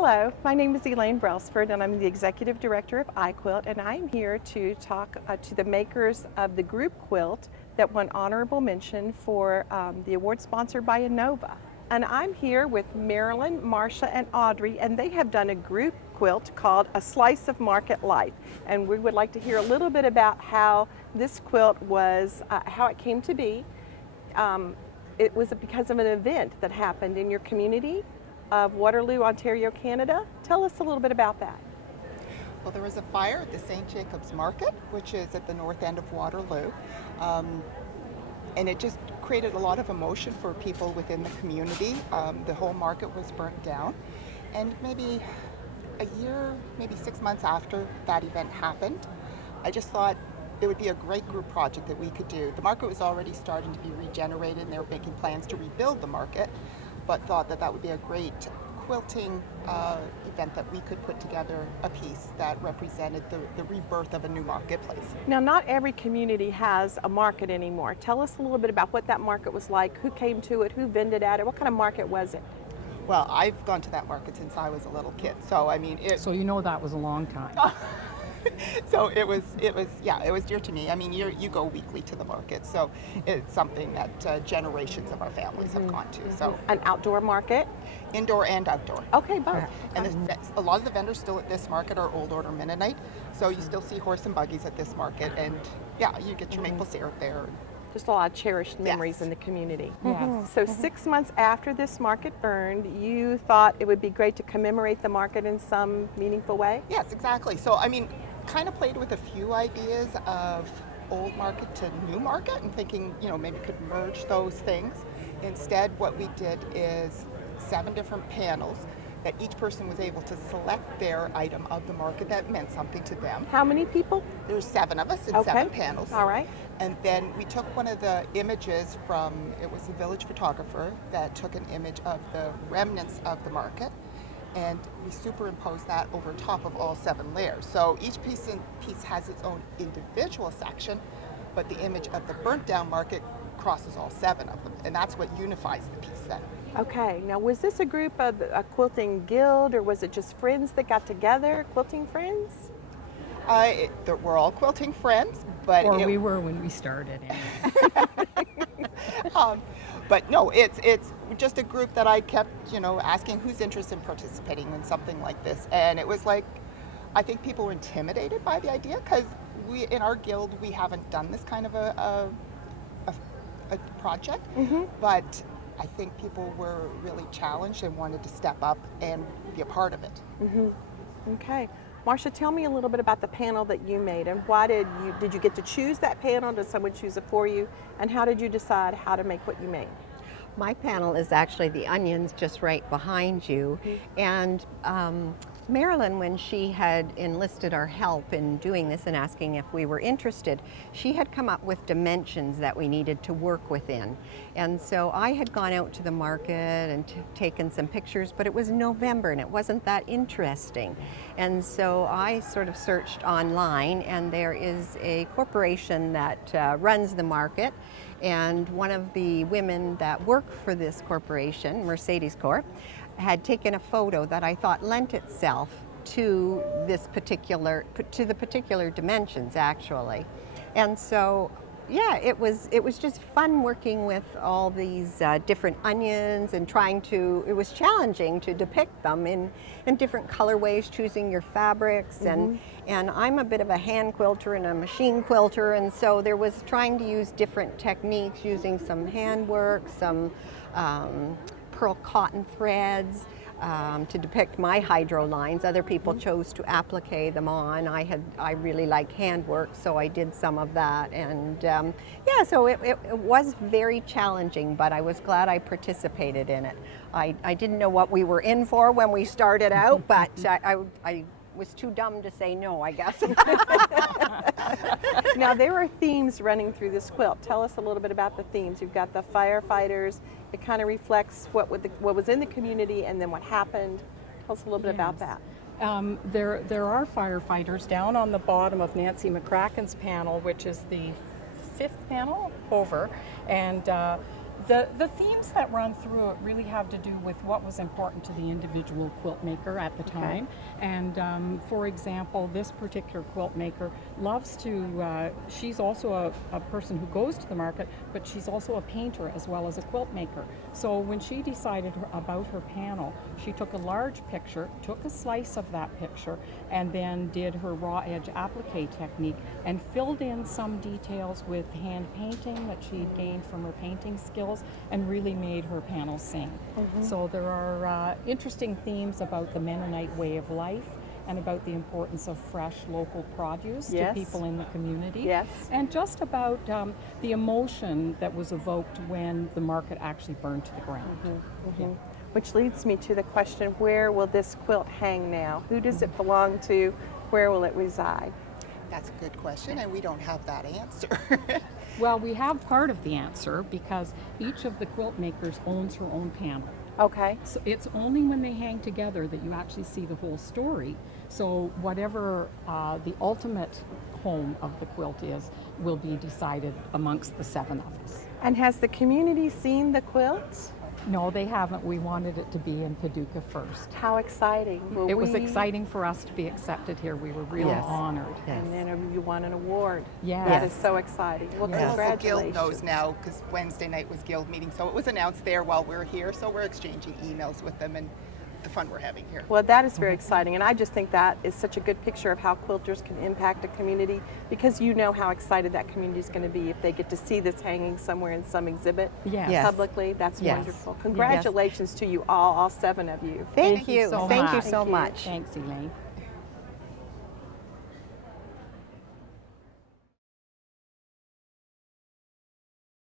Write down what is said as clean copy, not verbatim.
Hello, my name is Elaine Brailsford and I'm the Executive Director of Quilt, and I'm here to talk to the makers of the group quilt that won honorable mention for the award sponsored by Innova. And I'm here with Marilyn, Marcia, and Audrey, and they have done a group quilt called A Slice of Market Life. And we would like to hear a little bit about how this quilt was, how it came to be. It was because of an event that happened in your community of Waterloo, Ontario, Canada. Tell us a little bit about that. Well, there was a fire at the St. Jacob's Market, which is at the north end of Waterloo, and it just created a lot of emotion for people within the community. The whole market was burnt down, and maybe a year, maybe 6 months after that event happened, I just thought it would be a great group project that we could do. The market was already starting to be regenerated, and they were making plans to rebuild the market, but thought that that would be a great quilting event that we could put together a piece that represented the rebirth of a new marketplace. Now, not every community has a market anymore. Tell us a little bit about what that market was like, who came to it, who vended at it, what kind of market was it? Well, I've gone to that market since I was a little kid, so I mean, So you know that was a long time. So it was dear to me. I mean, you go weekly to the market, so it's something that generations of our families have gone to. So An outdoor market? indoor and outdoor. Okay, both. And a lot of the vendors still at this market are old order Mennonite, so you still see horse and buggies at this market, and yeah, you get your maple syrup there. Just a lot of cherished memories Yes. in the community. Yes. So 6 months after this market burned, you thought it would be great to commemorate the market in some meaningful way? Yes, exactly. So I mean, kind of played with a few ideas of old market to new market and thinking, maybe could merge those things. Instead, what we did is 7 different panels that each person was able to select their item of the market that meant something to them. How many people? There's 7 of us in Okay. 7 panels. All right. And then we took one of the images from, it was a village photographer that took an image of the remnants of the market, and we superimposed that over top of all 7 layers. So each piece has its own individual section, but the image of the burnt down market crosses all 7 of them, and that's what unifies the piece then. Okay, now was this a group of a quilting guild, or was it just friends that got together, quilting friends? We're all quilting friends, but Or we were when we started. but no, it's just a group that I kept, asking who's interested in participating in something like this. And it was like, I think people were intimidated by the idea because in our guild, we haven't done this kind of a project. But I think people were really challenged and wanted to step up and be a part of it. Okay. Marcia, tell me a little bit about the panel that you made, and why did you get to choose that panel? Did someone choose it for you? And how did you decide how to make what you made? My panel is actually the onions just right behind you. And Marilyn, when she had enlisted our help in doing this and asking if we were interested, she had come up with dimensions that we needed to work within. And so I had gone out to the market and taken some pictures, but it was November and it wasn't that interesting. And so I sort of searched online, and there is a corporation that runs the market. And one of the women that work for this corporation, Mercedes Corp, had taken a photo that I thought lent itself to the particular dimensions, actually. And so, yeah, it was just fun working with all these different onions and it was challenging to depict them in different colorways, choosing your fabrics. And I'm a bit of a hand quilter and a machine quilter, and so there was trying to use different techniques, using some handwork, some pearl cotton threads to depict my hydro lines. Other people chose to applique them on. I really like handwork, so I did some of that. And yeah, so it was very challenging, but I was glad I participated in it. I didn't know what we were in for when we started out, but I was too dumb to say no, I guess. Now, there are themes running through this quilt. Tell us a little bit about the themes. You've got the firefighters. It kind of reflects what was in the community and then what happened. Tell us a little bit about that. There are firefighters down on the bottom of Nancy McCracken's panel, which is the 5th panel over, and The themes that run through it really have to do with what was important to the individual quilt maker at the time. And for example, this particular quilt maker loves to, she's also a person who goes to the market, but she's also a painter as well as a quilt maker. So when she decided about her panel, she took a large picture, took a slice of that picture, and then did her raw edge applique technique and filled in some details with hand painting that she'd gained from her painting skills, and really made her panel sing. So there are interesting themes about the Mennonite way of life and about the importance of fresh local produce to people in the community. Yes. And just about the emotion that was evoked when the market actually burned to the ground. Yeah. Which leads me to the question, where will this quilt hang now? Who does it belong to? Where will it reside? That's a good question, and we don't have that answer. Well, we have part of the answer because each of the quilt makers owns her own panel. Okay. So it's only when they hang together that you actually see the whole story. So whatever the ultimate home of the quilt is will be decided amongst the 7 of us. And has the community seen the quilts? No, they haven't. We wanted it to be in Paducah first. How exciting. Will It was we- exciting for us to be accepted here. We were really Yes. honored. Yes. And then you won an award. Yes. That is so exciting. Well, Yes. The Guild congratulations. knows now because Wednesday night was Guild meeting, so it was announced there while we were here. So we're exchanging emails with them and the fun we're having here. Well, that is very exciting, and I just think that is such a good picture of how quilters can impact a community, because you know how excited that community is going to be if they get to see this hanging somewhere in some exhibit Yes. Yes. publicly. That's Yes. wonderful. Congratulations to you all 7 of you. Thank you. so Thank you much. so Thank you. much. Thanks, Elaine.